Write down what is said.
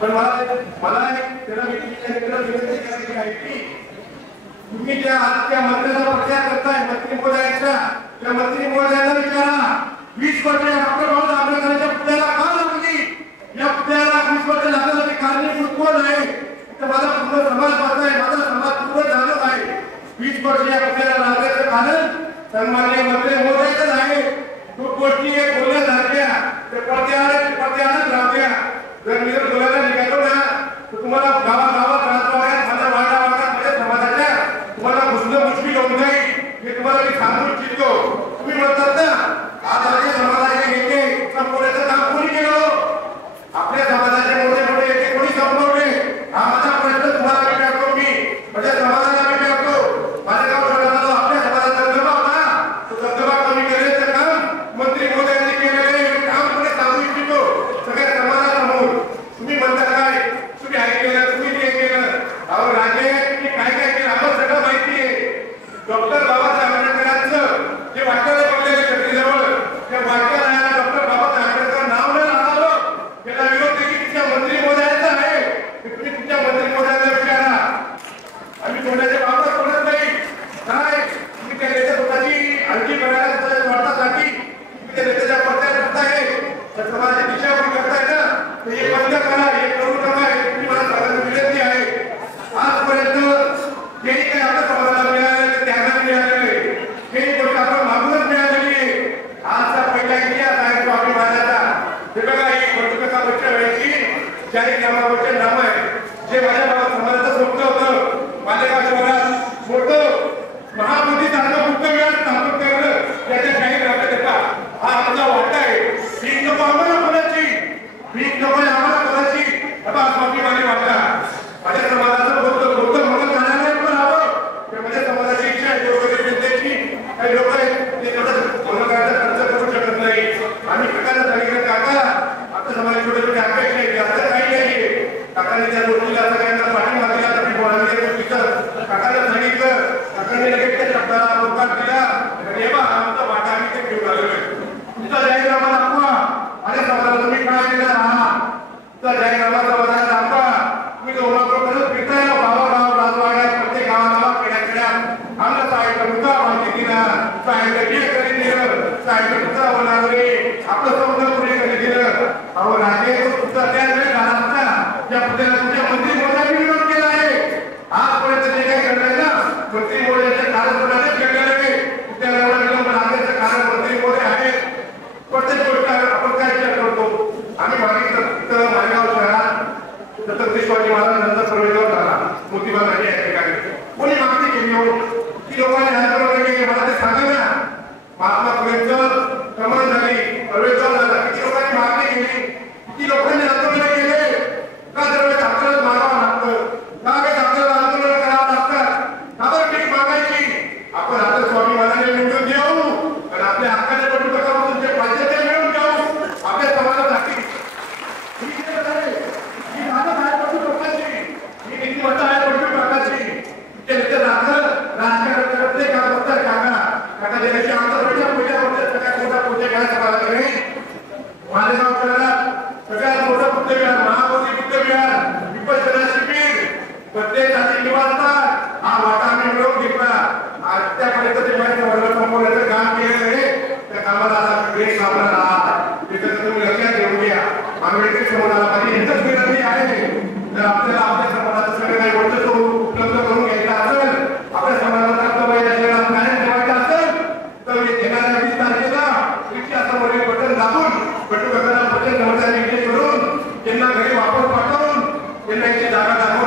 पण मला त्याला विनंती करायची आहे की तुम्ही ज्या आजच्या मंत्र्याचा प्रचार करताय मंत्री महोदयांचा त्या मंत्री महोदयांना विचारा 20 वर्ष डॉक्टर बाबासाहेब आंबेडकरांच्या पुतळ्याला का लागली, या पुतळ्याला 20 वर्ष लागण्यासाठी कारणीभूत कोण आहे, तर माझा पूर्ण समाज पाहताय, माझा समाज पूर्ण जाणत आहे. 20 वर्ष या पुतळ्याला लागण्याचं कारण सन्माननीय मंत्री महोदयाच आहे. खूप गोष्टी बोलण्यासारख्या पडद्याआड राहत्या. जर मी जर बोलायला निघालो ना तर तुम्हाला गावागावात राजवाड्यात माझ्या वाडावाडात माझ्या समाजाच्या तुम्हाला घुसणं मुश्किल होऊन जाईल. हे तुम्हाला मी सांगू इच्छितो. तुम्ही म्हणतात ना आज आपल्या समाजाचे नेते संपवण्याचं काम कोणी केलं, आपल्या समाजाचे मोठे मोठे नेते कोणी संपवले, हा माझा प्रश्न तुम्हाला विचारतो. मी माझ्या समाजाला विचारतो. माझ्या गावाला आपल्या समाजाचा दबाव होता, तो दबाव कमी केल्याचं काम मंत्री महोदयांनी केलेले काम कोणी सांगू इच्छितो सगळ्या समाजासमोर. तुम्ही म्हणता काय तुम्ही ऐकलेलं, तुम्ही ते केलं. अहो राजे मी काय काय केलं आम्हाला सगळं माहिती आहे. डॉक्टर बाबासाहेब आंबेडकरांचं जे वाक्याला पडलेले छत्रीजवळ त्या वाक्याला डॉक्टर बाबासाहेब आंबेडकर नाव न आलं त्याला विरोध देखील तुमच्या मंत्री महोदयांचा आहे. तुम्ही तुमच्या मंत्री महोदयांना विचारा. आम्ही कोणाच्या बाबत बोलत नाही. काय तुम्ही त्या नेत्या स्वतःची हलकी करायला वाटतासाठी तुम्ही त्या नेत्याच्या पडद्यात करताय, तर समाजाची दिशाभूल करताय ना, तर हे बंद करा. हे करू नका. हे तुम्ही मला सांगायची विनंती आहे. आजपर्यंत जे काही आपल्या समाजाला मिळालेलं त्याला मिळालेलं हे गोष्ट आपण मागूनच मिळालेली आहे. आजचा पहिला इतिहास आहे तो आपल्या माझ्याचा. हे बघा ही बटुकाच्या वेळेची जाहीर नामावरचे नाम आहे जे माझ्या समाजाचं स्वप्न होतं. मालेगाव शहरात मोठं महाबोधी सारखं बुद्धविहार स्थापन करणं त्याच्या जाहीर नाम्यात येतात. हा आमचा वाटा आहे. भीक नको आम्हाला कोणाची, भीक नको आम्हाला कोणाची. आता स्वाभिमानी वाटा माझ्या समाजाचं होतं म्हणून जाण्याला पण हवं. माझ्या समाजाची इच्छा आहे बरोबर विद्याची. काही लोक आहेत ते खर्च करू शकत नाही. आम्ही काकाला सांगितलं काका आपल्या समाजाची छोटे छोटे अपेक्षा आहे जास्त काही नाहीये. काकाने त्या गोष्टीला असं काही पाठी मारली आता मी बोलायला गोष्टीचं काकाला सांगितलं. काकाने लगेच त्या शब्दाला लोकात दिला. तेव्हा आमचा वाटा आम्ही ते घेऊन आलेलो आहे. तुमचा जाहीरनामा दाखवा. माझ्या समाजाला तुम्ही काय दिला आहात तुमचा जाहीरनामा समाजाला दाखवा. तुम्ही लोकांकडून फिरताय गावागाव राजवाड्यात प्रत्येक गावागावात खेड्याखेड्यात आमचा साहित्य मुद्दा माहिती दिला. साहित्य जे कधी दिलं साहित्य मुद्दा होणार नाही. आपलं समुद्र पुढे कधी दिलं. अहो राजे तुमचा त्याच वेळ झाला असता त्या पुढ्याला तुमच्या मंत्री महोदयांनी विरोध केला आहे. आजपर्यंत जे काही घडलंय ना मंत्री महोदयांच्या कार्यक्रमाने घडलेलं आहे. त्या विलंब लागण्याचं कारण मंत्री महोदय आहेत. प्रत्येक गोष्ट आपण काय विचार करतो. आम्ही मागितलं मालेगाव शहरात छत्रपती शिवाजी महाराजांचा प्रवेशद्वार झाला मोतीबाग नदी या ठिकाणी. कोणी मागणी केली हो की लोकांनी हातवरणी केली मला ते सांगा ना. महात्मा फुलेंचं कमान झाली प्रवेशद्वार झाला. किती लोकांनी मागणी केली, किती लोकांनी आंदोलन केले. का दरवेळेस आपल्याला मागावं लागतं, का वेळेस आपल्याला आंदोलन करावं लागतात. का बरं ठीक मागायची. आपण आपल्या स्वाभिमानाने निवडून घेऊ आणि आपल्या हक्काच्या बटुकापासून जे पाहिजे ते मिळून घेऊ आपल्या समाजासाठी. नीतिमत्ता आहे बटू काकाची. ते राजकारण करत नाही का फक्त काका काका ज्याची आमच्या पूजा सगळ्यात मोठा पूजा काय समाजाला नाही. मालेगाव शहरात सगळ्यात मोठं बुद्धविहार महाबोधी बुद्धविहार विपश्यना शिबिर प्रत्येकाची निवासस्थान हा वाटा आम्ही मिळवून घेतला. आजच्यापर्यंत ते माहिती वर्ग संपवण्याचं काम केलेलं आहे. त्या कामाला आता वेळ लावणार आहात त्याचं तुम्ही लक्षात घेऊन घ्या. आंबेडकरी समाजाला माझी एकच विनंती आहे. जर आपल्याला आपल्या समाजाचं सगळं काही गोष्ट उपलब्ध करून घ्यायचं असेल, आपल्या समाजाचा कायम ठेवायचा असेल तर येणाऱ्या 20 तारखेला रिक्षासमोरील बटन दाबून बटू काकाला बटन नमस्कार करून त्यांना घरी वापस पाठवून त्यांना याची जागा दाखवा.